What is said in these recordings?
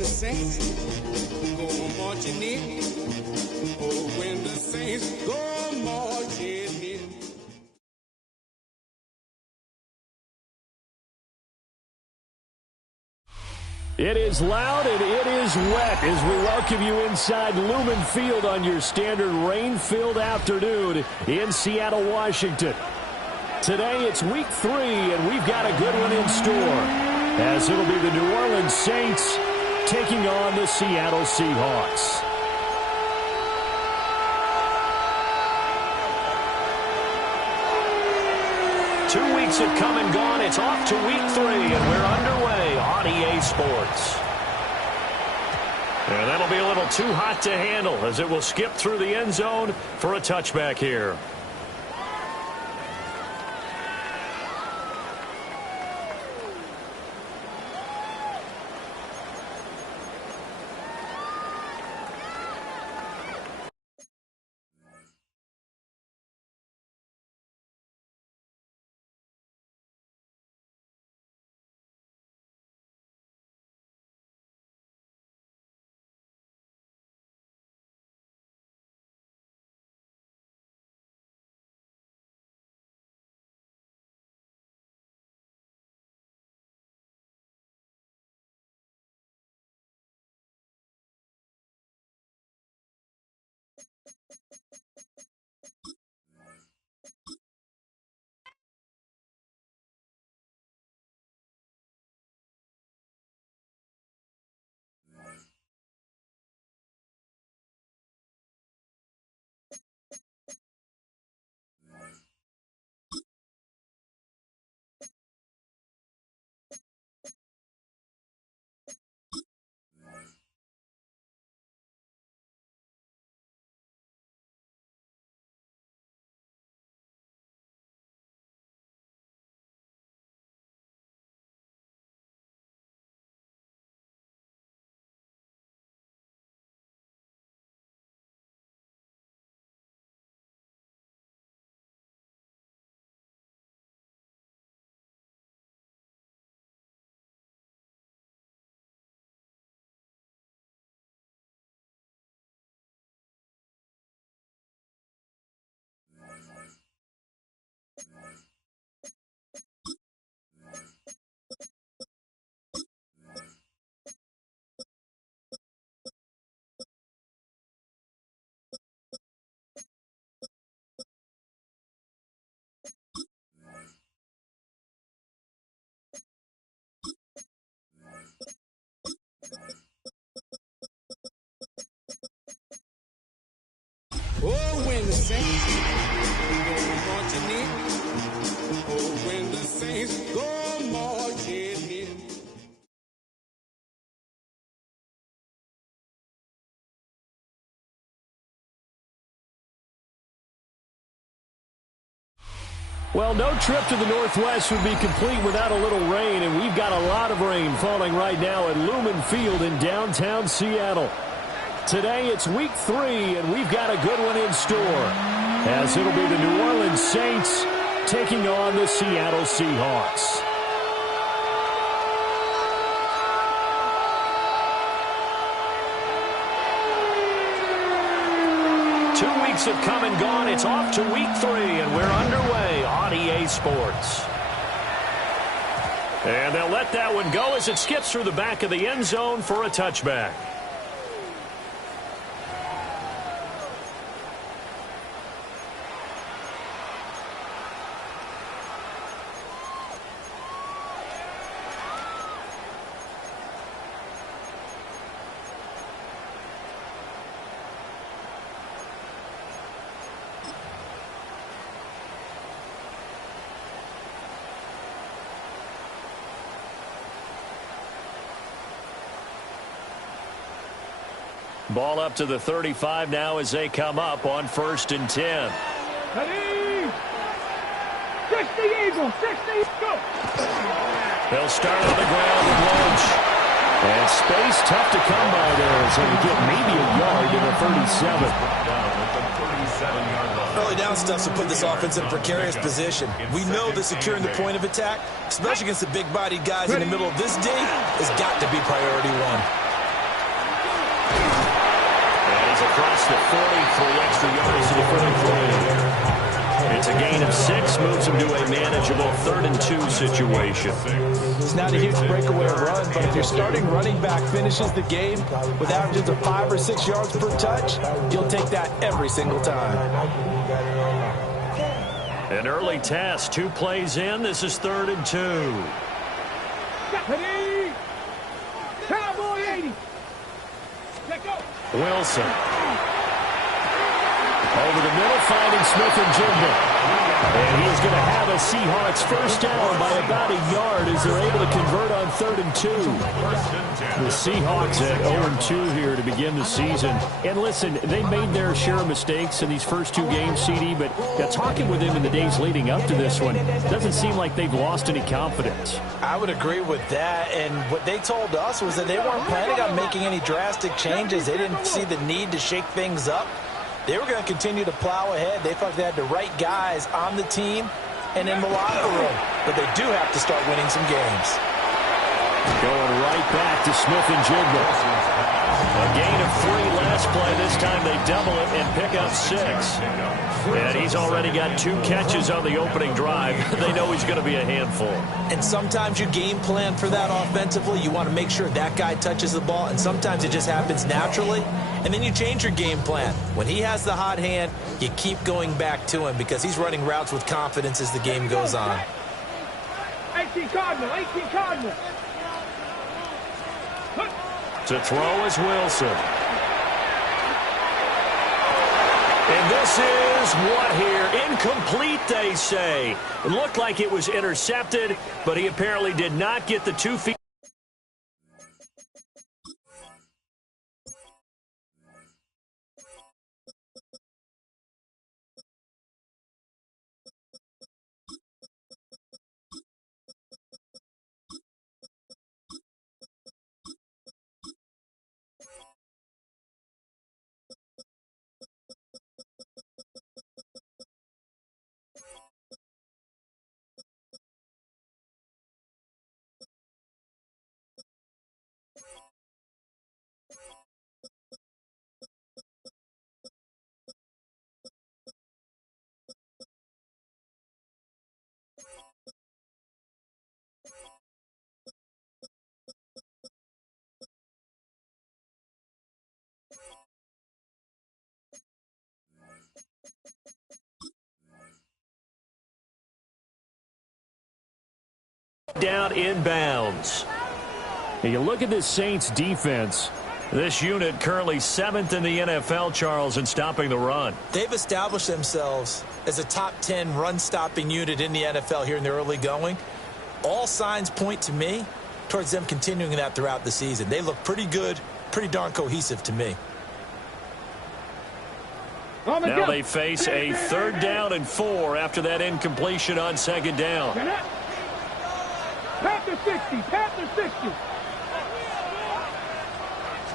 the saints go marching in. Oh, when the saints go marching in. It is loud and it is wet as we welcome you inside Lumen Field on your standard rain-filled afternoon in Seattle, Washington. Today it's week 3 and we've got a good one in store as it'll be the New Orleans Saints taking on the Seattle Seahawks. Two weeks have come and gone. It's off to week 3, and we're underway on EA Sports. And that'll be a little too hot to handle as it will skip through the end zone for a touchback here. Oh, when the saints go marching in. Oh, when the saints go marching in. Well, no trip to the Northwest would be complete without a little rain, and we've got a lot of rain falling right now at Lumen Field in downtown Seattle. Today it's week 3, and we've got a good one in store as it'll be the New Orleans Saints taking on the Seattle Seahawks. Two weeks have come and gone. It's off to week 3, and we're underway on EA Sports. And they'll let that one go as it skips through the back of the end zone for a touchback. Ball up to the 35 now as they come up on 1st and 10. Ready? 60 Eagles, 60, go! They'll start on the ground with Lynch. And space tough to come by there as they get maybe a yard to the 37. Early down stuff to put this offense in a precarious position. We know that securing the point of attack, especially against the big-bodied guys in the middle of this D, has got to be priority 1. the 40, 3 extra yards to the 33. It's a gain of 6, moves him to a manageable 3rd and 2 situation. It's not a huge breakaway run, but if your starting running back finishes the game with averages of 5 or 6 yards per touch, you'll take that every single time. An early test, 2 plays in. This is 3rd and 2. Ready? Cowboy 80. Let go. Wilson. Over the middle, finding Smith-Njigba. And he's going to have a Seahawks first down by about a yard as they're able to convert on 3rd and 2. The Seahawks at 0-2 here to begin the season. And listen, they made their share of mistakes in these first 2 games, CD, but talking with them in the days leading up to this one, doesn't seem like they've lost any confidence. I would agree with that, and what they told us was that they weren't planning on making any drastic changes. They didn't see the need to shake things up. They were going to continue to plow ahead. They thought they had the right guys on the team and in the locker room. But they do have to start winning some games. Going right back to Smith-Njigba. A gain of 3 last play. This time they double it and pick up 6. And he's already got 2 catches on the opening drive. They know he's going to be a handful. And sometimes you game plan for that offensively. You want to make sure that guy touches the ball, and sometimes it just happens naturally. And then you change your game plan. When he has the hot hand, you keep going back to him because he's running routes with confidence as the game goes on. 18 Cardinal, 18 Cardinal. To throw is Wilson. And this is what here? Incomplete, they say. It looked like it was intercepted, but he apparently did not get the 2 feet. Down inbounds. And you look at this Saints defense. This unit currently 7th in the NFL, Charles, in stopping the run. They've established themselves as a top 10 run-stopping unit in the NFL here in the early going. All signs point to me towards them continuing that throughout the season. They look pretty good, pretty darn cohesive to me. Now they face a 3rd down and 4 after that incompletion on 2nd down. Panther 60, Panther 60.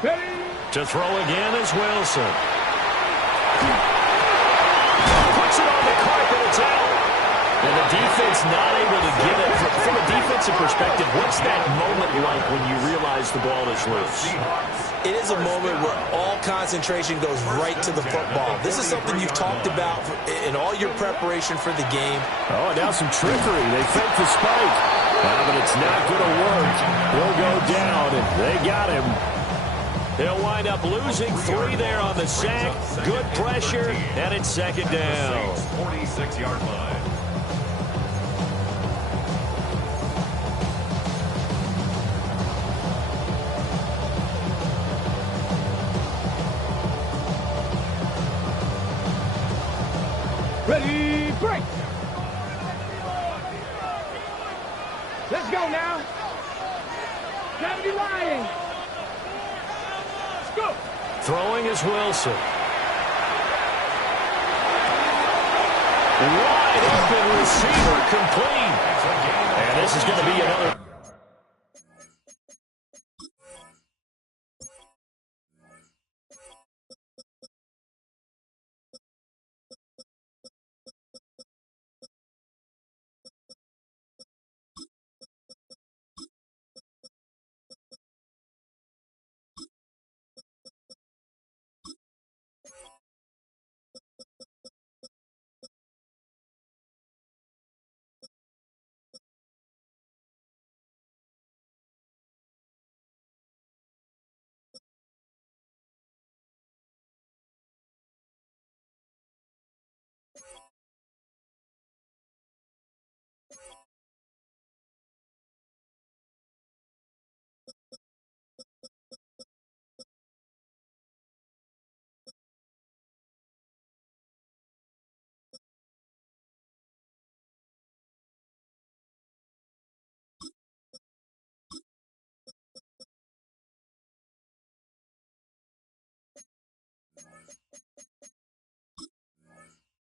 Ready? To throw again is Wilson. Puts it on the carpet, it's out. And the defense not able to get it. From a defensive perspective, what's that moment like when you realize the ball is loose? It is a moment where all concentration goes right to the football. This is something you've talked about in all your preparation for the game. Oh, now some trickery. They fake the spike. But it's not going to work. He'll go down, and they got him. He'll wind up losing 3 there on the sack. Good pressure, and it's 2nd down. 46-yard line. Ready, break. Let's go now. 70 Lions. Let's go. Throwing is Wilson. Wide open receiver complete. And this is going to be another.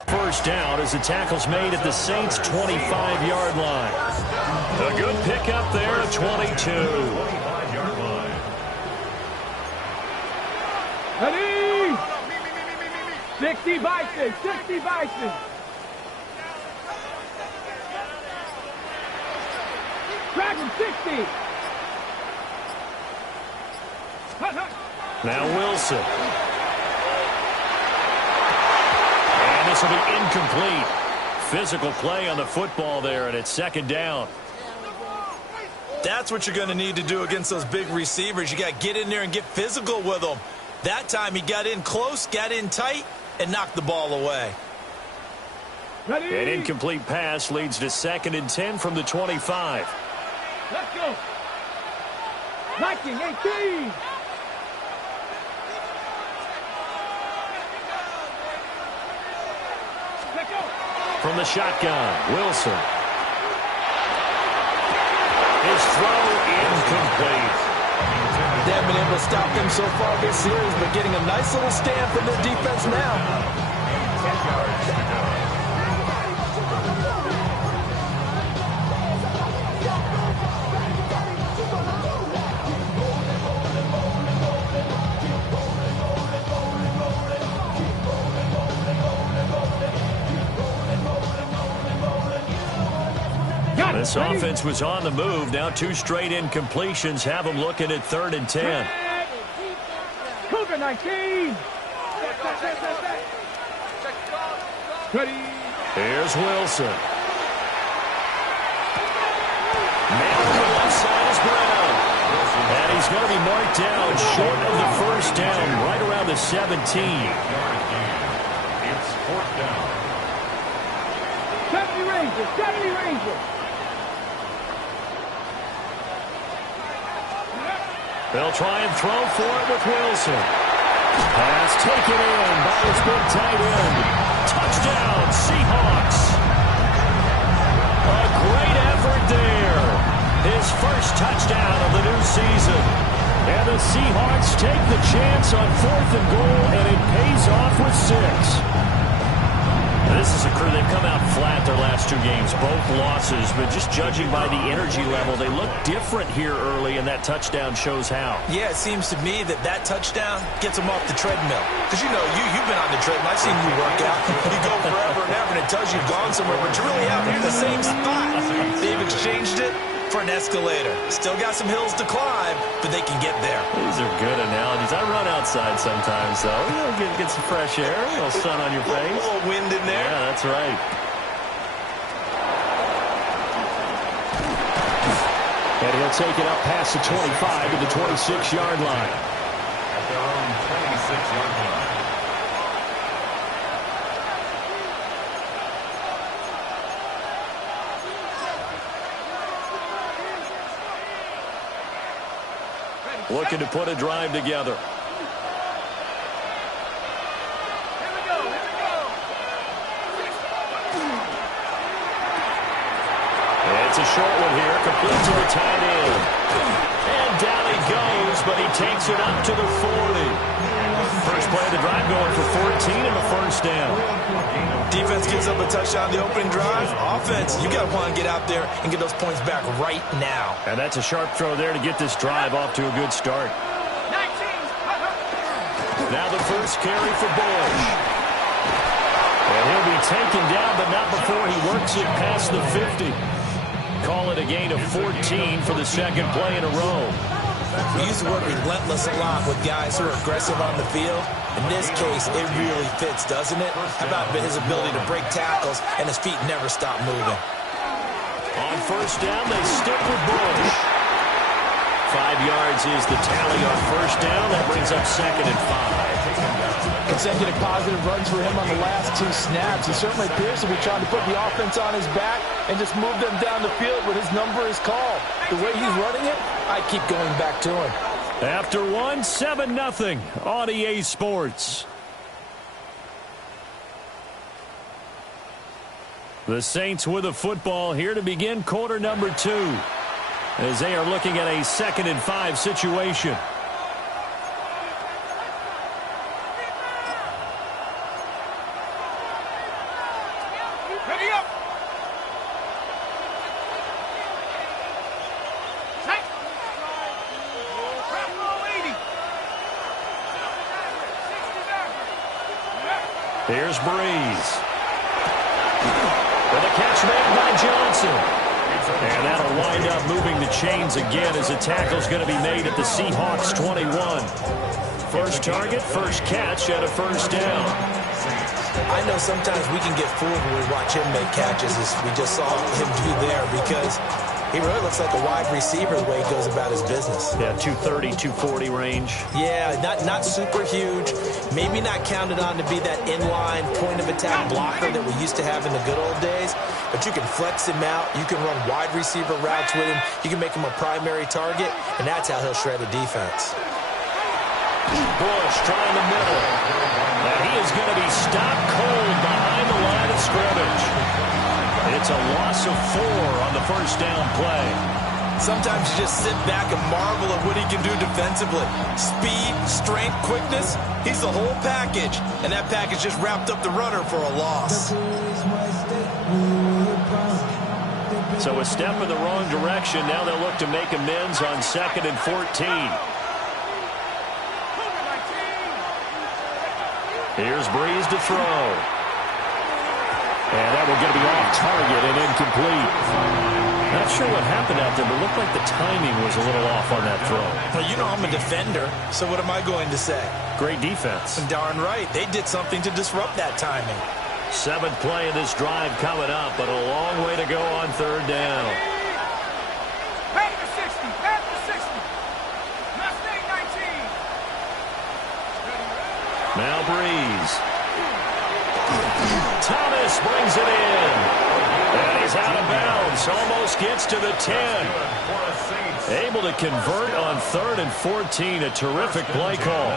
First down as the tackle's made at the Saints' 25-yard line. A good pickup there at 22. Ready? 60 Bison, 60 Bison. Dragon 60. Now Wilson. And this will be incomplete. Physical play on the football there, and it's second down. That's what you're going to need to do against those big receivers. You got to get in there and get physical with them. That time he got in close, got in tight, and knocked the ball away. Ready? An incomplete pass leads to 2nd and 10 from the 25. Let's go. Viking 18. Let's go. From the shotgun, Wilson. His throw incomplete. They haven't been able to stop them so far this series, but getting a nice little stand from their defense now. This offense was on the move. Now 2 straight incompletions have them looking at 3rd and 10. Cougar 19. Ready? Here's Wilson. Man on the left side is Brown. And he's going to be marked down short of the first down, right around the 17. It's 4th down. 70 Rangers, 70 Rangers. They'll try and throw for it with Wilson. Pass taken in by his big tight end. Touchdown, Seahawks. A great effort there. His first touchdown of the new season. And the Seahawks take the chance on 4th and goal, and it pays off with 6. This is a crew, they've come out flat their last 2 games, both losses, but just judging by the energy level, they look different here early, and that touchdown shows how. Yeah, it seems to me that touchdown gets them off the treadmill. Because, you know, you've been on the treadmill. I've seen you work out. You go forever and ever, and it tells you you've gone somewhere, but you really haven't. You're in the same spot. They've exchanged it for an escalator. Still got some hills to climb, but they can get there. These are good analogies. I run outside sometimes, though. You know, get some fresh air, a little sun on your face. A little wind in there. Yeah, that's right. And he'll take it up past the 25 to the 26-yard line. At their own 26-yard line. Looking to put a drive together. It's a short one here, complete to the tight end. And down he goes, but he takes it up to the 40. First play of the drive going for 14 and a first down. Defense gives up a touchdown the opening drive. Offense, you got to want to get out there and get those points back right now. And that's a sharp throw there to get this drive off to a good start. Now the first carry for Bush. And he'll be taken down, but not before he works it past the 50. Call it a gain of 14 for the second play in a row. We use the word relentless a lot with guys who are aggressive on the field. In this case, it really fits, doesn't it? How about his ability to break tackles and his feet never stop moving? On first down, they stick with Bush. 5 yards is the tally on first down. That brings up 2nd and 5. Consecutive positive runs for him on the last 2 snaps. He certainly appears to be trying to put the offense on his back and just move them down the field when his number is called. The way he's running it, I keep going back to him. After 1, 7-0 on EA Sports. The Saints with a football here to begin quarter number 2. As they are looking at a 2nd and 5 situation. Here's Breeze. With a catch made by Johnson. And that'll wind up moving the chains again as a tackle's going to be made at the Seahawks 21. First target, first catch, and a first down. I know sometimes we can get fooled when we watch him make catches, as we just saw him do there, because he really looks like a wide receiver the way he goes about his business. Yeah, 230, 240 range. Yeah, not super huge. Maybe not counted on to be that inline point-of-attack blocker that we used to have in the good old days. But you can flex him out. You can run wide receiver routes with him. You can make him a primary target, and that's how he'll shred a defense. Bush trying the middle. And he is going to be stopped cold behind the line of scrimmage. It's a loss of 4 on the first down play. Sometimes you just sit back and marvel at what he can do defensively. Speed, strength, quickness, he's the whole package. And that package just wrapped up the runner for a loss. So a step in the wrong direction. Now they'll look to make amends on 2nd and 14. Here's Breeze to throw. And that will get to be off target and incomplete. Not sure what happened out there, but it looked like the timing was a little off on that throw. Well, you know I'm a defender, so what am I going to say? Great defense. Darn right. They did something to disrupt that timing. 7th play of this drive coming up, but a long way to go on 3rd down. Back to 60. Back to 60. Mustang 19. Now Breeze. Thomas brings it in. And he's out of bounds. Almost gets to the 10. Able to convert on 3rd and 14. A terrific play call.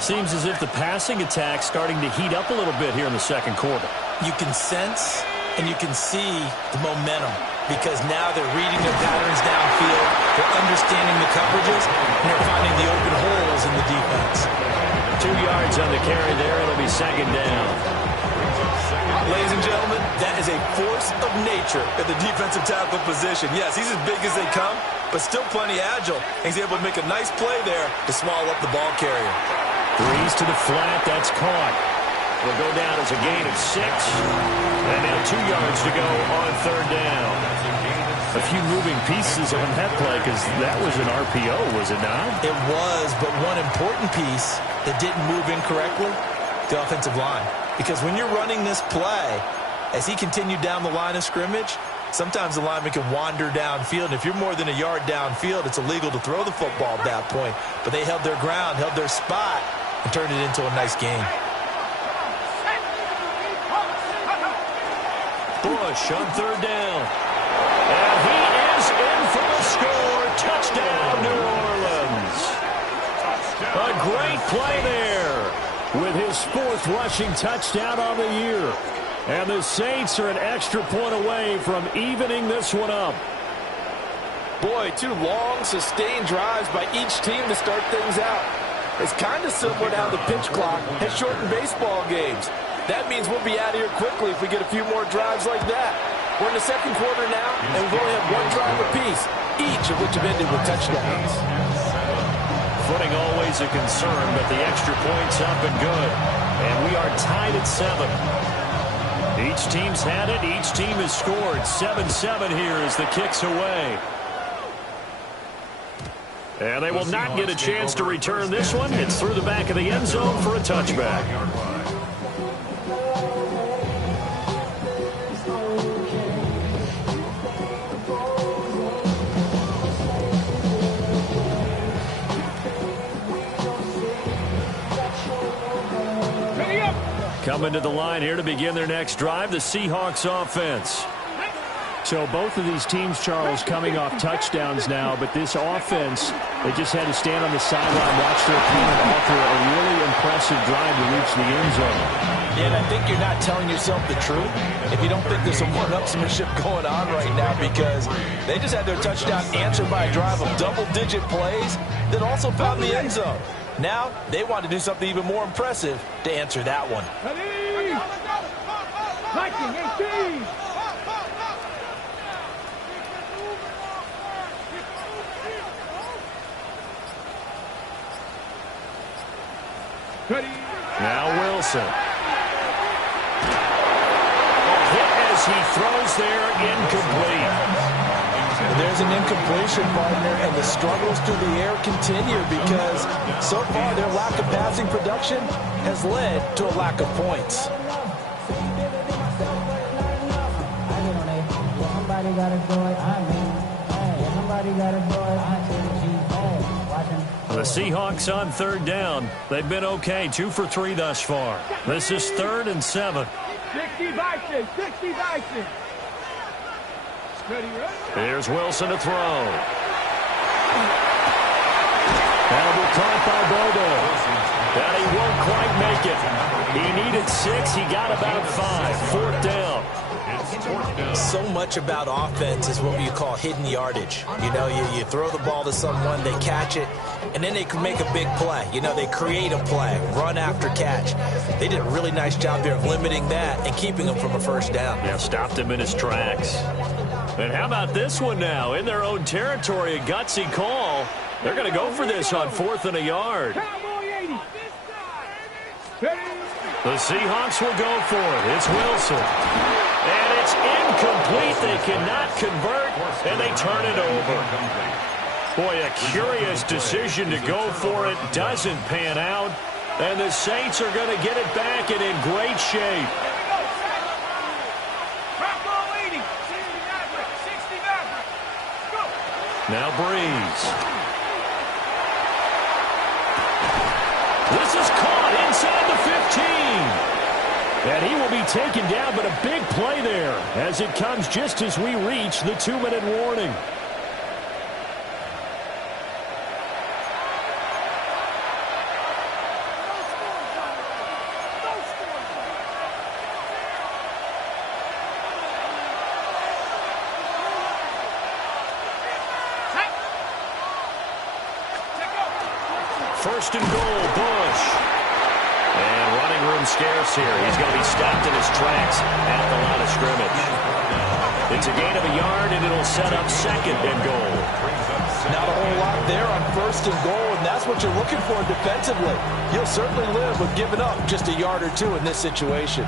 Seems as if the passing attack's starting to heat up a little bit here in the second quarter. You can sense and you can see the momentum, because now they're reading their patterns downfield, they're understanding the coverages, and they're finding the open holes in the defense. 2 yards on the carry there. It'll be 2nd down. Ladies and gentlemen, that is a force of nature at the defensive tackle position. Yes, he's as big as they come, but still plenty agile. He's able to make a nice play there to swallow up the ball carrier. Breeze to the flat. That's caught. Will go down as a gain of 6. And now 2 yards to go on 3rd down. A few moving pieces on that play, because that was an RPO, was it not? It was, but one important piece that didn't move incorrectly, the offensive line. Because when you're running this play, as he continued down the line of scrimmage, sometimes the lineman can wander downfield. And if you're more than a yard downfield, it's illegal to throw the football at that point. But they held their ground, held their spot, and turned it into a nice game. Bush on 3rd down. And he is in for the score. Touchdown, New Orleans. A great play there with his 4th rushing touchdown on the year. And the Saints are an extra point away from evening this one up. Boy, 2 long, sustained drives by each team to start things out. It's kind of similar to how the pitch clock has shortened baseball games. That means we'll be out of here quickly if we get a few more drives like that. We're in the second quarter now, and we've only had 1 drive apiece, each of which have ended with touchdowns. Footing always a concern, but the extra point's up and good. And we are tied at 7. Each team's had it. Each team has scored. 7-7 here as the kick's away. And they will not get a chance to return this one. It's through the back of the end zone for a touchback. Coming to the line here to begin their next drive, the Seahawks offense. So both of these teams, Charles, coming off touchdowns now, but this offense, they just had to stand on the sideline, watch their opponent offer a really impressive drive to reach the end zone. Yeah, and I think you're not telling yourself the truth if you don't think there's some one-upsmanship going on right now, because they just had their touchdown answered by a drive of double-digit plays that also found the end zone. Now, they want to do something even more impressive to answer that one. Ready? 1918. Ready? Now Wilson. He throws there, incomplete. There's an incompletion, partner, and the struggles through the air continue because so far their lack of passing production has led to a lack of points. The Seahawks on third down. They've been okay, 2 for 3 thus far. This is 3rd and 7. 60 Vikings, 60 Vikings. Here's Wilson to throw. That'll be caught by Bobo. And he won't quite make it. He needed 6. He got about 5. 4th down. So much about offense is what you call hidden yardage. You know, you throw the ball to someone, they catch it, and then they can make a big play. You know, they create a play, run after catch. They did a really nice job here of limiting that and keeping him from a first down. Yeah, stopped him in his tracks. And how about this one now? In their own territory, a gutsy call. They're going to go for this on 4th and a yard. The Seahawks will go for it. It's Wilson. And it's incomplete. They cannot convert, and they turn it over. Boy, a curious decision to go for it. Doesn't pan out. And the Saints are going to get it back and in great shape. Now Breeze. This is caught inside the 15. And he will be taken down, but a big play there as it comes just as we reach the 2-minute warning. First and goal, Bush. And running room scarce here. He's going to be stopped in his tracks at the line of scrimmage. It's a gain of a yard, and it'll set up 2nd and goal. Not a whole lot there on 1st and goal, and that's what you're looking for defensively. You'll certainly live with giving up just a yard or 2 in this situation.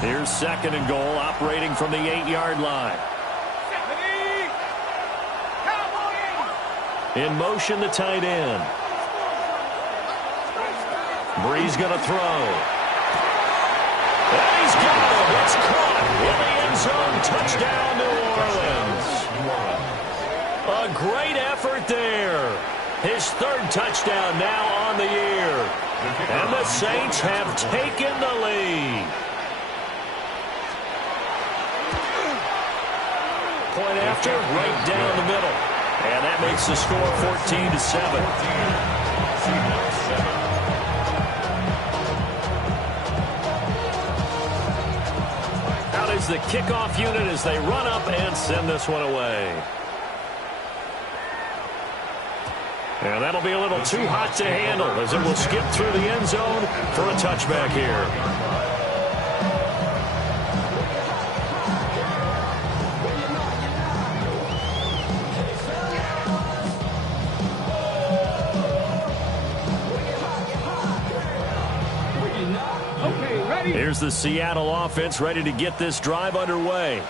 Here's 2nd and goal, operating from the 8-yard line. In motion, the tight end. Breeze going to throw. And he's got it. It's caught in the end zone. Touchdown, New Orleans. A great effort there. His 3rd touchdown now on the year. And the Saints have taken the lead. Point after, right down the middle. And that makes the score 14-7. Out is the kickoff unit as they run up and send this one away. And that'll be a little too hot to handle as it will skip through the end zone for a touchback here. Here's the Seattle offense ready to get this drive underway.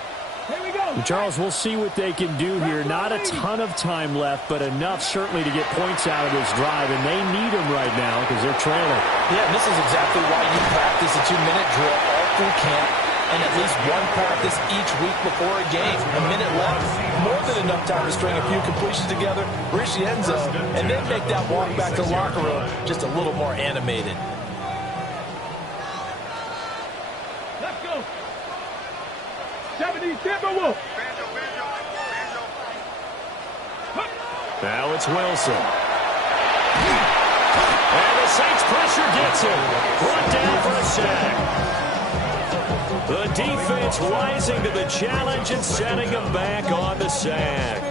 Here we go. Charles, we'll see what they can do here. Not a ton of time left, but enough certainly to get points out of this drive, and they need them right now because they're trailing. Yeah, and this is exactly why you practice a 2-minute drill all through camp and at least one practice each week before a game. A minute left, more than enough time to string a few completions together, reach the end zone, and then make that walk back to the locker room just a little more animated. Let's go. 70 Timberwolves. Now it's Wilson. And the Saints pressure gets him. Brought down for a sack. The defense rising to the challenge and setting him back on the sack.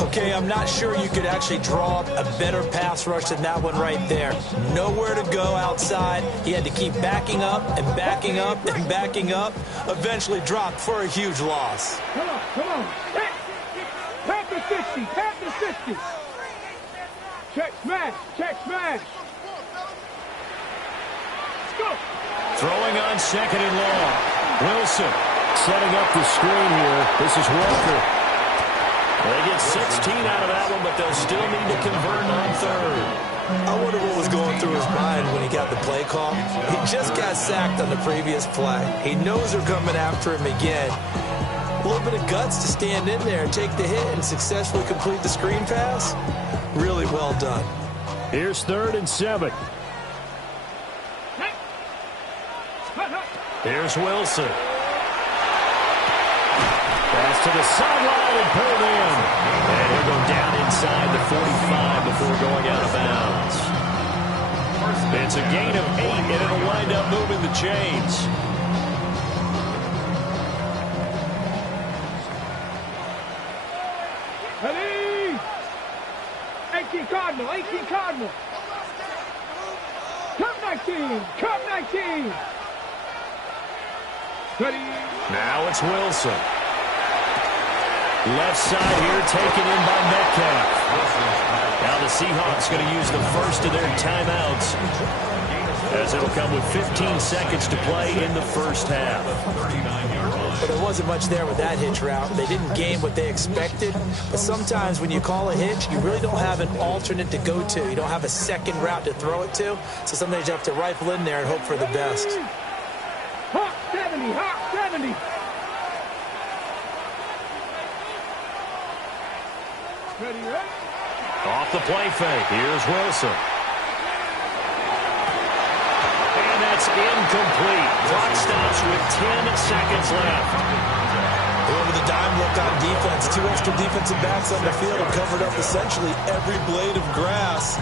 Okay, I'm not sure you could actually draw up a better pass rush than that one right there. Nowhere to go outside. He had to keep backing up and backing up and backing up. Eventually dropped for a huge loss. Come on, come on. Tap the 50, tap the 50. Check smash, check smash. Throwing on second and long. Wilson setting up the screen here. This is Walker. They get 16 out of that one, but they'll still need to convert on third. I wonder what was going through his mind when he got the play call. He just got sacked on the previous play. He knows they're coming after him again. A little bit of guts to stand in there and take the hit and successfully complete the screen pass. Really well done. Here's 3rd and 7. Here's Wilson. Pass to the sideline and pulled in. And he'll go down inside the 45 before going out of bounds. It's a gain of 8, and it'll wind up moving the chains. Ready? 18 Cardinal, 18 Cardinal. Come 19, come 19. Ready? Now it's Wilson. Left side here taken in by Metcalf. Now the Seahawks going to use the first of their timeouts, as it'll come with 15 seconds to play in the first half. But there wasn't much there with that hitch route. They didn't gain what they expected. But sometimes when you call a hitch, you really don't have an alternate to go to. You don't have a second route to throw it to. So sometimes you have to rifle in there and hope for the best. Hawk 70, Hawk 70. Ready, ready? Off the play fake. Here's Wilson. And that's incomplete. Clock stops with 10 seconds left. Over the dime look on defense. 2 extra defensive backs on the field and covered up essentially every blade of grass.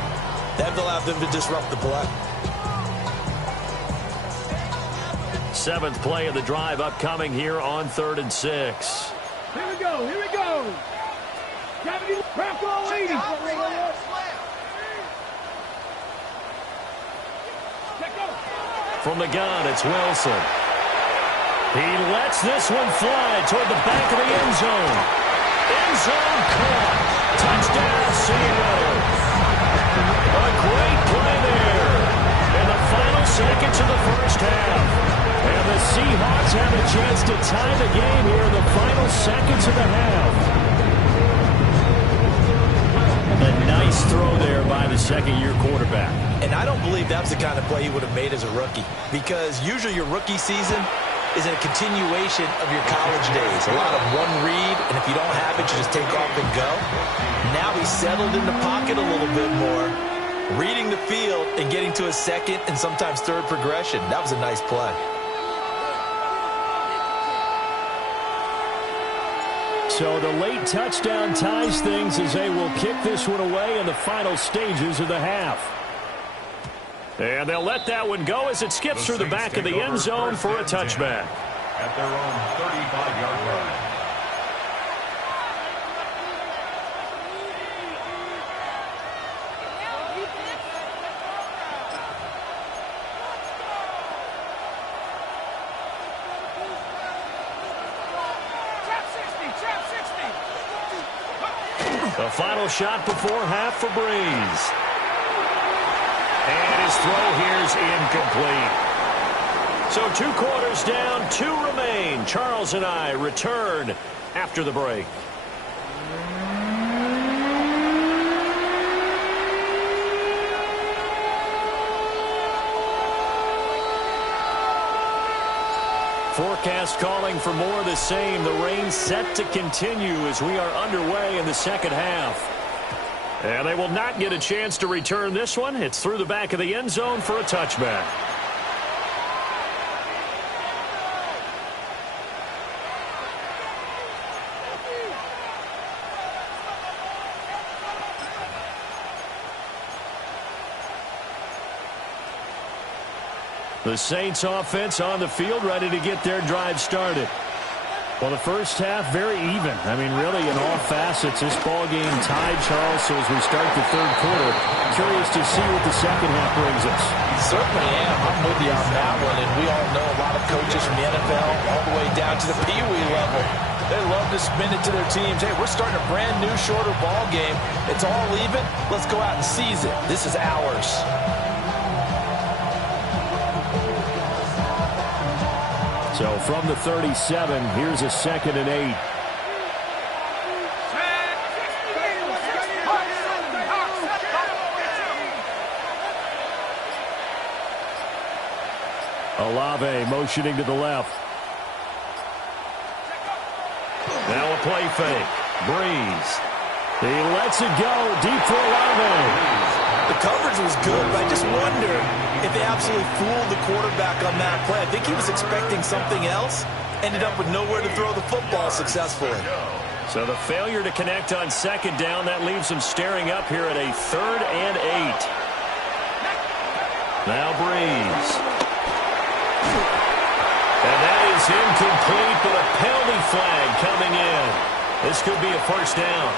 That allowed them to disrupt the play. 7th play of the drive upcoming here on 3rd and 6. Here we go, here we go. 70, crack all 80. From the gun, it's Wilson. He lets this one fly toward the back of the end zone. End zone caught. Touchdown, Seattle. A great play there in the final seconds of the first half. And the Seahawks have a chance to tie the game here in the final seconds of the half. A nice throw there by the second-year quarterback. And I don't believe that's the kind of play he would have made as a rookie, because usually your rookie season is a continuation of your college days. A lot of one read, and if you don't have it, you just take off and go. Now he's settled in the pocket a little bit more, reading the field and getting to a second and sometimes third progression. That was a nice play. So the late touchdown ties things as they will kick this one away in the final stages of the half. And they'll let that one go as it skips through the back of the end zone for a touchback. At their own 35-yard line. The final shot before half for Breeze. And his throw here's incomplete. So 2 quarters down, 2 remain. Charles and I return after the break. Forecast calling for more of the same. The rain set to continue as we are underway in the second half. And they will not get a chance to return this one. It's through the back of the end zone for a touchback. The Saints offense on the field, ready to get their drive started. Well, the first half, very even. I mean, really, in all facets, this ball game tied, Charles. So as we start the third quarter, curious to see what the second half brings us. Certainly am. I'm with you on that one. And we all know a lot of coaches from the NFL all the way down to the Pee Wee level. They love to spin it to their teams. Hey, we're starting a brand new, shorter ball game. It's all even. Let's go out and seize it. This is ours. So from the 37, here's a 2nd and 8. Olave motioning to the left. Now a play fake. Breeze. He lets it go deep for Olave. The coverage was good, but I just wonder if they absolutely fooled the quarterback on that play. I think he was expecting something else. Ended up with nowhere to throw the football successfully. So the failure to connect on 2nd down, that leaves him staring up here at a 3rd and 8. Now Breeze. And that is incomplete, but a penalty flag coming in. This could be a 1st down.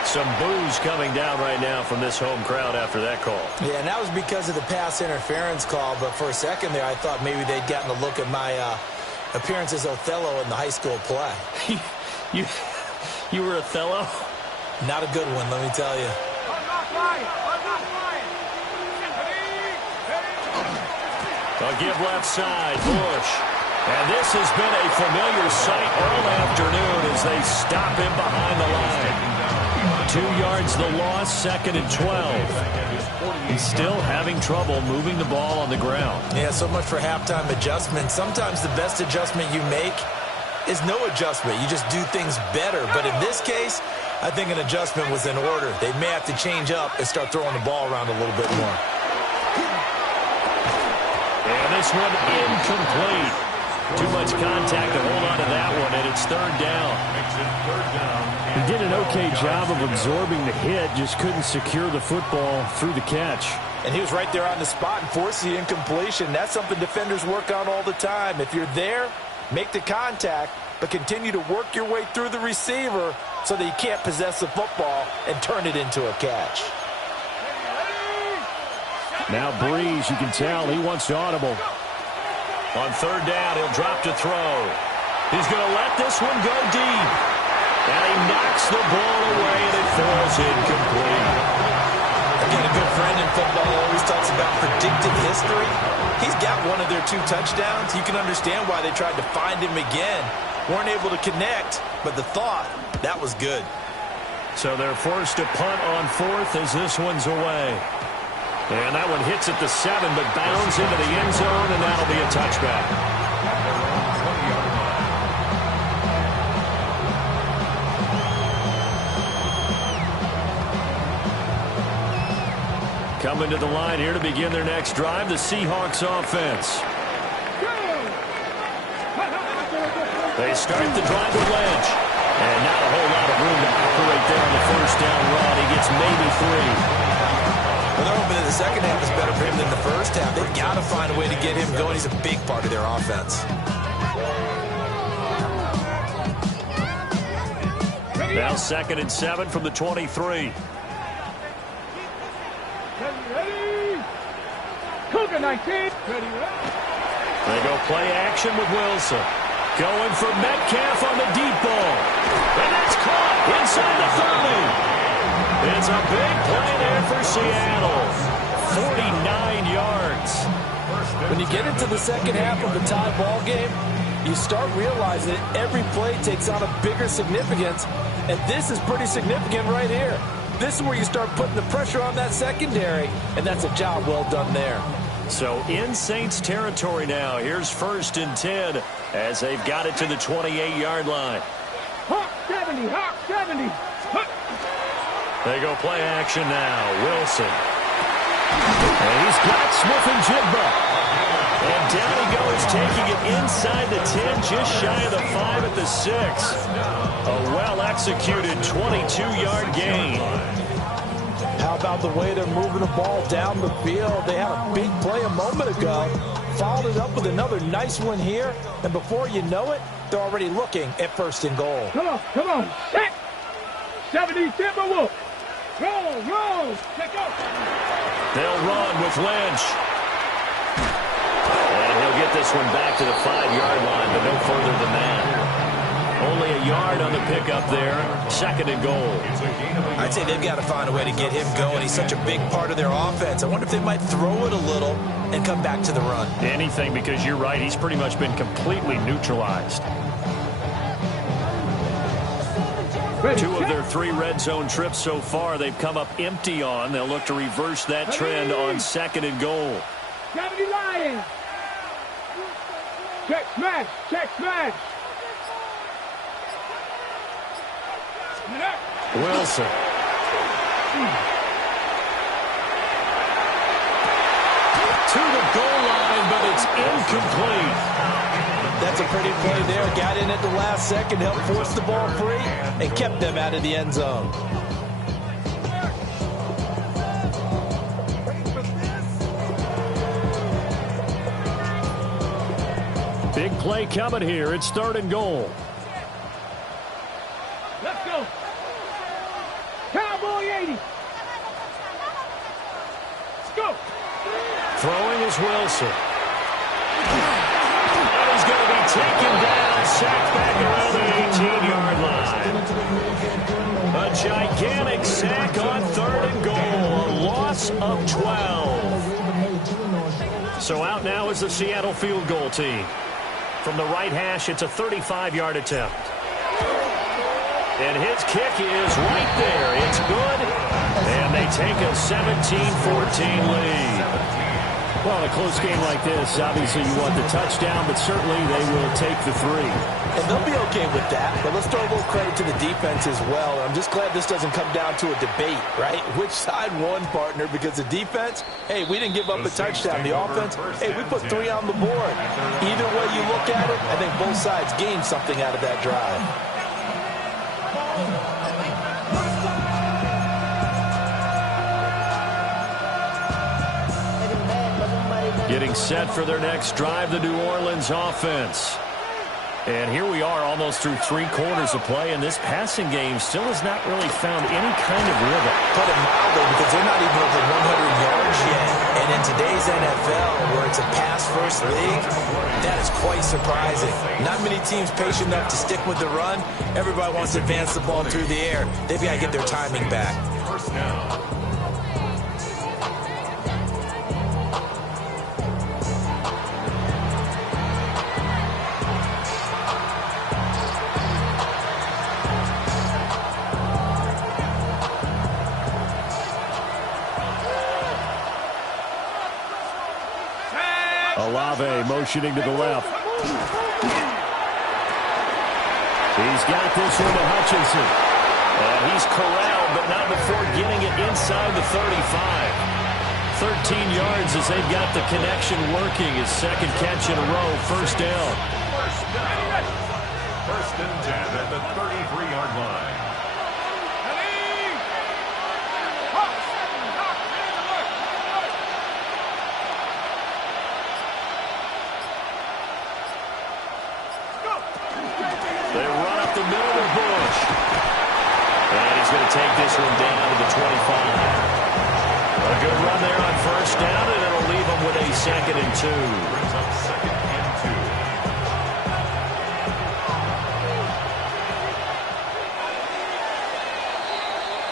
Some boos coming down right now from this home crowd after that call. Yeah, and that was because of the pass interference call, but for a second there I thought maybe they'd gotten a look at my appearance as Othello in the high school play. You were Othello? Not a good one, let me tell you. A give left side, Bush. And this has been a familiar sight all afternoon as they stop him behind the line. 2 yards the loss, 2nd and 12. He's still having trouble moving the ball on the ground. Yeah, so much for halftime adjustment. Sometimes the best adjustment you make is no adjustment. You just do things better. But in this case, I think an adjustment was in order. They may have to change up and start throwing the ball around a little bit more. And this one incomplete. Too much contact to hold on to that one, and it's 3rd down. He did an okay job of absorbing the hit, just couldn't secure the football through the catch. And he was right there on the spot and forced the incompletion. That's something defenders work on all the time. If you're there, make the contact, but continue to work your way through the receiver so that you can't possess the football and turn it into a catch. Now Breeze, you can tell he wants to audible. On 3rd down, he'll drop to throw. He's going to let this one go deep. And he knocks the ball away, and it falls incomplete. Again, a good friend in football always talks about predictive history. He's got one of their 2 touchdowns. You can understand why they tried to find him again. Weren't able to connect, but the thought, that was good. So they're forced to punt on 4th as this one's away. And that one hits at the 7, but bounds into the end zone, and that'll be a touchback. Coming to the line here to begin their next drive, the Seahawks offense. They start the drive with Lynch. And not a whole lot of room to operate there on the 1st down run. He gets maybe 3. Well, they're hoping that the second half is better for him than the first half. They've got to find a way to get him going. He's a big part of their offense. Now 2nd and 7 from the 23. Ready. Cougar 19. Ready. They go play action with Wilson. Going for Metcalf on the deep ball. And that's caught inside the 30. It's a big play there for Seattle. 49 yards. When you get into the second half of the tie ball game, you start realizing that every play takes on a bigger significance, and this is pretty significant right here. This is where you start putting the pressure on that secondary, and that's a job well done there. So in Saints territory now. Here's 1st and 10 as they've got it to the 28-yard line. Hawk 70, Hawk 70. They go play action now. Wilson. And he's got Smith-Njigba. And down he goes, taking it inside the 10, just shy of the 5 at the 6. A well-executed 22-yard gain. How about the way they're moving the ball down the field? They had a big play a moment ago. Followed it up with another nice one here. And before you know it, they're already looking at 1st and goal. Come on. Set. 70 Timberwolves. Roll. Take off. They'll run with Lynch. And he'll get this one back to the 5-yard line, but no further than that. Only a yard on the pickup there. 2nd and goal. I'd say they've got to find a way to get him going. He's such a big part of their offense. I wonder if they might throw it a little and come back to the run. Anything, because you're right. He's pretty much been completely neutralized. 2 of their 3 red zone trips so far, they've come up empty on. They'll look to reverse that trend on 2nd and goal. Gravity Lions. Check smash. Check smash. Wilson. To the goal line, but it's incomplete. That's a pretty play there. Got in at the last second, helped force the ball free, and kept them out of the end zone. Big play coming here. It's 3rd and goal. Let's go. Cowboy 80. Let's go. Throwing is Wilson. And he's going to be taken down, sacked back around the 18-yard line. A gigantic sack on 3rd and goal. A loss of 12. So out now is the Seattle field goal team. From the right hash, it's a 35-yard attempt. And his kick is right there. It's good. And they take a 17-14 lead. Well, in a close game like this, obviously you want the touchdown, but certainly they will take the 3. And they'll be okay with that, but let's throw a little credit to the defense as well. I'm just glad this doesn't come down to a debate, right? Which side won, partner? Because the defense, hey, we didn't give up a touchdown. The offense, hey, we put 3 on the board. Either way you look at it, I think both sides gained something out of that drive. Getting set for their next drive, the New Orleans offense. And here we are almost through 3 quarters of play, and this passing game still has not really found any kind of rhythm. Put it mildly, because they're not even over 100 yards yet. And in today's NFL, where it's a pass-first league, that is quite surprising. Not many teams patient enough to stick with the run. Everybody wants to advance the ball through the air. They've got to get their timing back. First down. Olave motioning to the left. He's got this one to Hutchinson. And he's corralled, but not before getting it inside the 35. 13 yards as they've got the connection working. His 2nd catch in a row. First down. First and 10 at the 33-yard line. They run up the middle of Bush. And he's going to take this one down to the 25. A good run there on first down, and it'll leave them with a 2nd and 2. Brings up 2nd and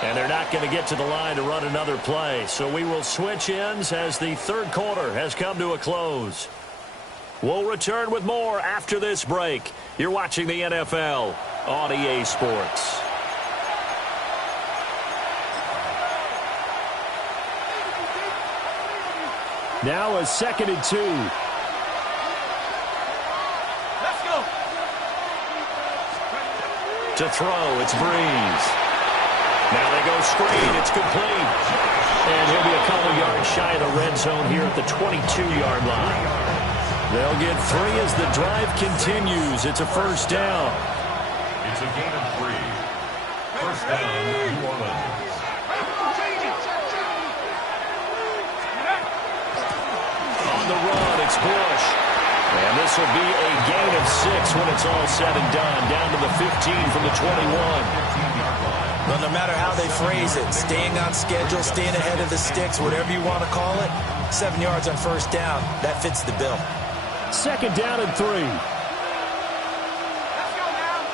2. And they're not going to get to the line to run another play. So we will switch ends as the 3rd quarter has come to a close. We'll return with more after this break. You're watching the NFL on EA Sports. Now a 2nd and 2. Let's go. To throw, it's Breeze. Now they go screen, it's complete. And he'll be a couple yards shy of the red zone here at the 22-yard line. They'll get 3 as the drive continues. It's a first down. It's a gain of 3. First down, New Orleans. On the run, it's Bush. And this will be a gain of 6 when it's all said and done. Down to the 15 from the 21. Well, no matter how they phrase it, staying on schedule, staying ahead of the sticks, whatever you want to call it, 7 yards on first down, that fits the bill. 2nd down and 3. Let's go now.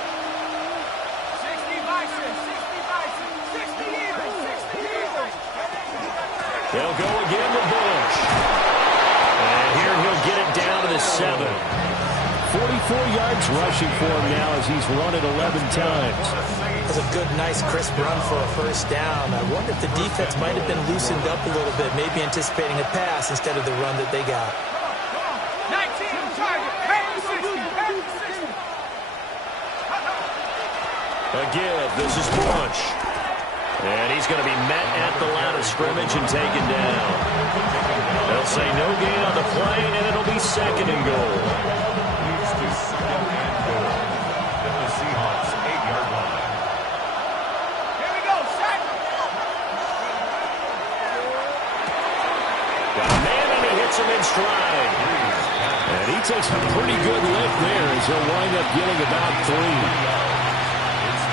They'll go again with Bush. And here he'll get it down to the 7. 44 yards rushing for him now as he's run it 11 times. That's a good, nice, crisp run for a first down. I wonder if the defense might have been loosened up a little bit, maybe anticipating a pass instead of the run that they got. 19 target. Again, this is Bush. And he's going to be met at the line of scrimmage and taken down. They'll say no gain on the play, and it'll be 2nd and goal. Leads to 2nd and goal at the Seahawks 8-yard line. Here we go, set. Got a man, and he hits him in stride. And he takes a pretty good lift there as he'll wind up getting about 3.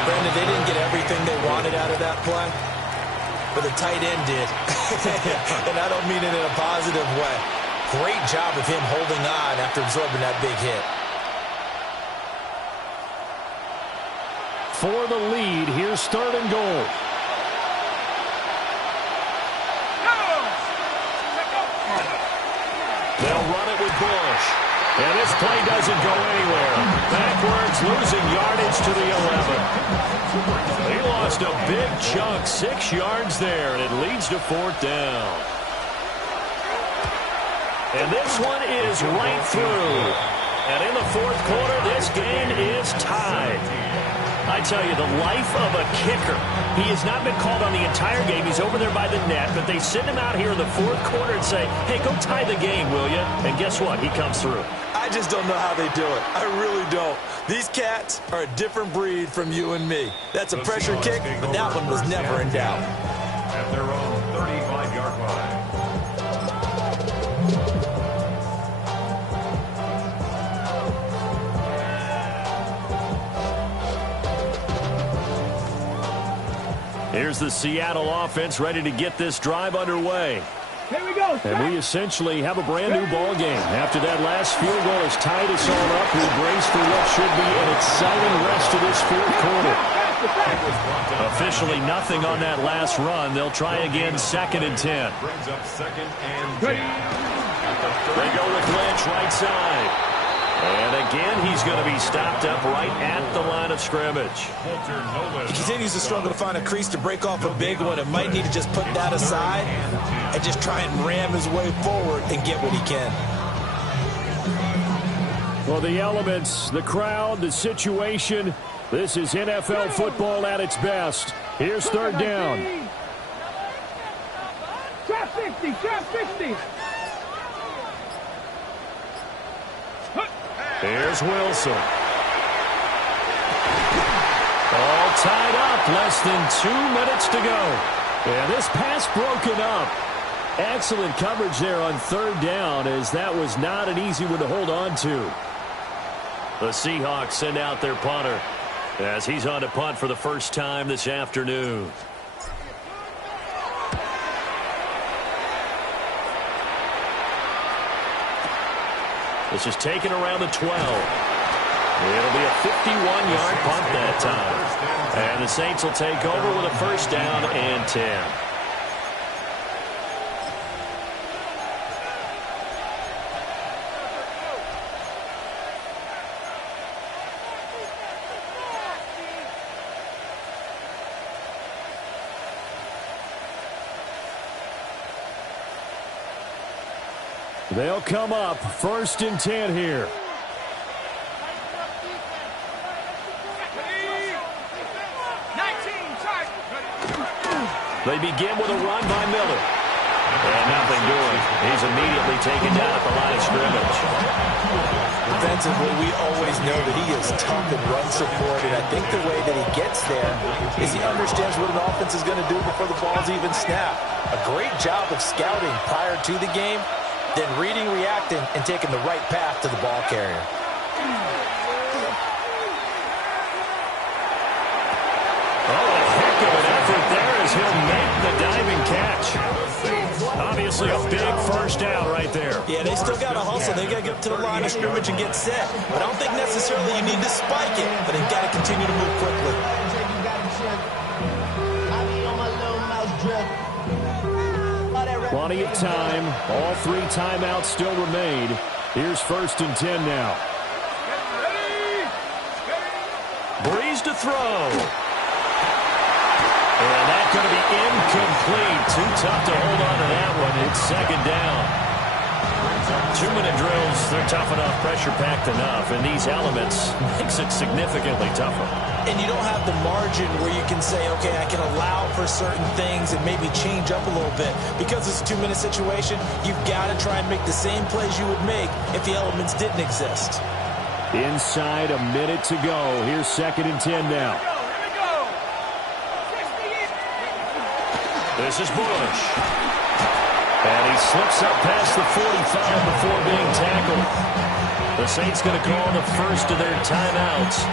Brandon, they didn't get everything they wanted out of that play, but the tight end did. And I don't mean it in a positive way. Great job of him holding on after absorbing that big hit. For the lead, here's 3rd and goal. They'll run it with Bush. And this play doesn't go anywhere. Backwards, losing yardage to the 11. He lost a big chunk, 6 yards there, and it leads to 4th down. And this one is right through. And in the 4th quarter, this game is tied. I tell you, the life of a kicker. He has not been called on the entire game. He's over there by the net, but they send him out here in the 4th quarter and say, hey, go tie the game, will you? And guess what? He comes through. I just don't know how they do it. I really don't. These cats are a different breed from you and me. That's a pressure kick, but that one was never in doubt. At their own 35-yard line. Here's the Seattle offense ready to get this drive underway. Here we go. And we essentially have a brand new ball game. After that last field goal has tied us all up, we brace for what should be an exciting rest of this 4th quarter. Officially nothing on that last run. They'll try again 2nd and 10. Brings up 2nd and 10. They go with Lynch right side. And again, he's going to be stopped up right at the line of scrimmage. He continues to struggle to find a crease to break off a big one. It might need to just put that aside and just try and ram his way forward and get what he can. Well, the elements, the crowd, the situation, this is NFL football at its best. Here's 3rd down. Trap 50, trap 50. Here's Wilson. All tied up, less than 2 minutes to go. And this pass broken up. Excellent coverage there on 3rd down, as that was not an easy one to hold on to. The Seahawks send out their punter as he's on to punt for the first time this afternoon. This is taken around the 12. It'll be a 51-yard punt that time. And the Saints will take over with a first down and 10. They'll come up 1st and 10 here. They begin with a run by Miller. And nothing doing. He's immediately taken down at the line of scrimmage. Defensively, we always know that he is tough and run support, and I think the way that he gets there is he understands what an offense is going to do before the ball's even snapped. A great job of scouting prior to the game, then reading, reacting, and taking the right path to the ball carrier. Oh, a heck of an effort there as he'll make the diving catch. Obviously a big first down right there. Yeah, they still got to hustle. They got to get up to the line of scrimmage and get set. But I don't think necessarily you need to spike it, but they've got to continue to move quickly. Plenty of time. All 3 timeouts still remain. Here's 1st and 10 now. Breeze to throw. And that's going to be incomplete. Too tough to hold on to that one. It's 2nd down. 2-minute drills, they're tough enough, pressure-packed enough, and these elements makes it significantly tougher. And you don't have the margin where you can say, okay, I can allow for certain things and maybe change up a little bit. Because it's a 2-minute situation, you've got to try and make the same plays you would make if the elements didn't exist. Inside a minute to go. Here's 2nd and 10 now. This is Bush. And he slips up past the 45 before being tackled. The Saints going to call the first of their timeouts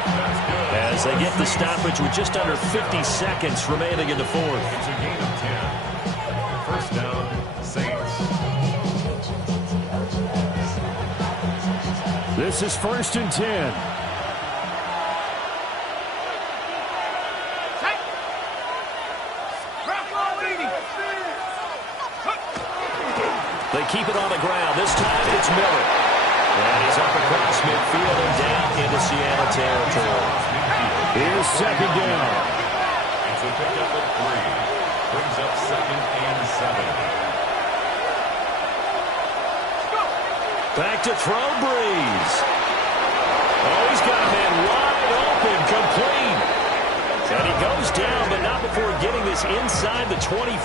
as they get the stoppage with just under 50 seconds remaining in the 4th. It's a gain of 10. 1st down, Saints. This is 1st and 10. They keep it on the ground. This time it's Miller. And he's up across midfield and down into Seattle territory. Here's 2nd down. It's a pickup at 3. Brings up 2nd and 7. Back to throw, Breeze. Oh, he's got a man wide open, complete. And he goes down, but not before getting this inside the 25.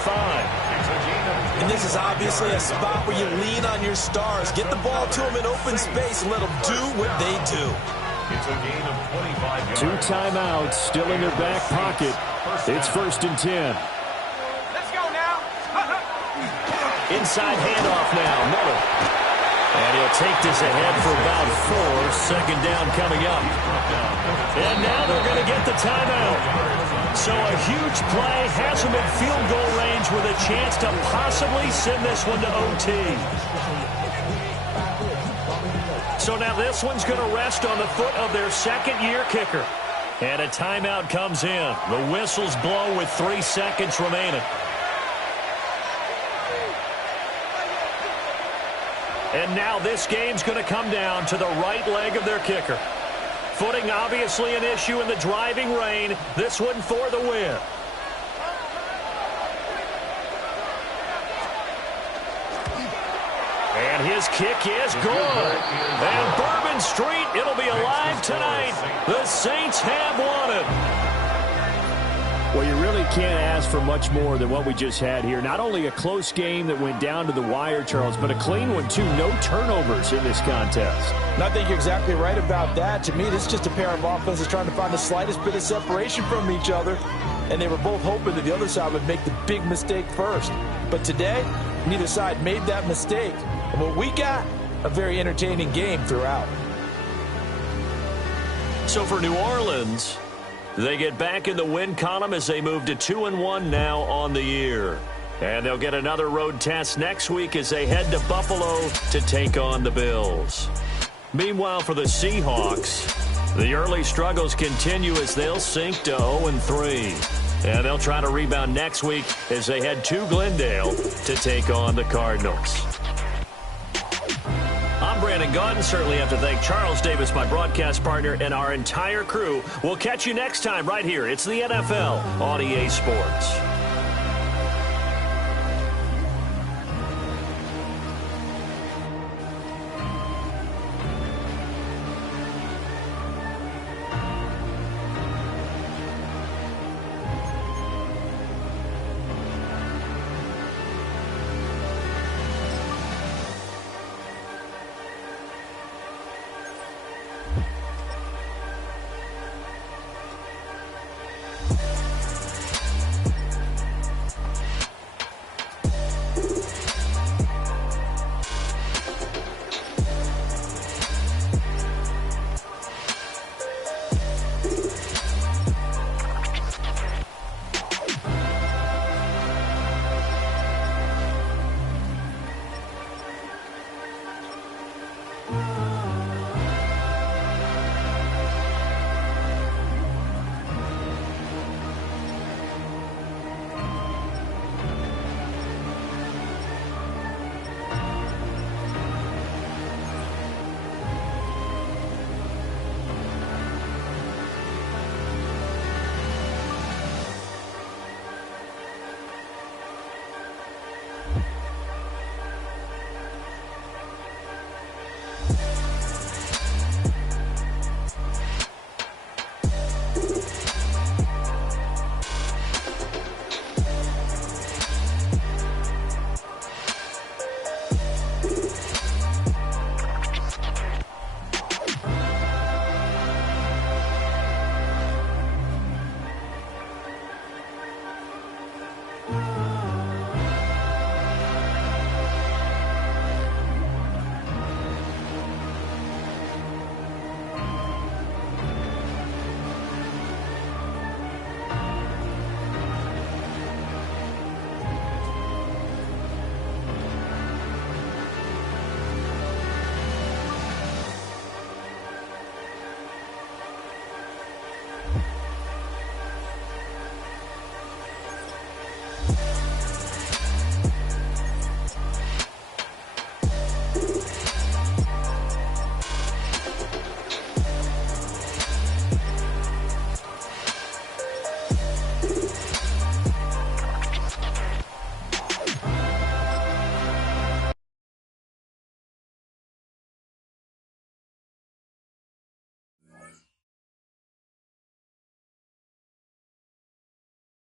And this is obviously a spot where you lean on your stars. Get the ball to them in open space and let them do what they do. It's a gain of 25 yards. 2 timeouts still in their back pocket. It's 1st and 10. Let's go now. Inside handoff now, Miller. And he'll take this ahead for about 4. 2nd down coming up. And now they're going to get the timeout. So a huge play has them in field goal range with a chance to possibly send this one to OT. So now this one's going to rest on the foot of their 2nd-year kicker. And a timeout comes in. The whistles blow with 3 seconds remaining. And now this game's going to come down to the right leg of their kicker. Footing obviously an issue in the driving rain. This one for the win. And his kick is good. And Bourbon Street, it'll be alive tonight. The Saints have won it. Well, you really can't ask for much more than what we just had here. Not only a close game that went down to the wire, Charles, but a clean one, too. No turnovers in this contest. And I think you're exactly right about that. To me, this is just a pair of offenses trying to find the slightest bit of separation from each other. And they were both hoping that the other side would make the big mistake first. But today, neither side made that mistake. And what we got, a very entertaining game throughout. So for New Orleans, they get back in the win column as they move to 2-1 now on the year. And they'll get another road test next week as they head to Buffalo to take on the Bills. Meanwhile, for the Seahawks, the early struggles continue as they'll sink to 0-3. And they'll try to rebound next week as they head to Glendale to take on the Cardinals. I'm Brandon Gaudin. Certainly have to thank Charles Davis, my broadcast partner, and our entire crew. We'll catch you next time right here. It's the NFL on EA Sports.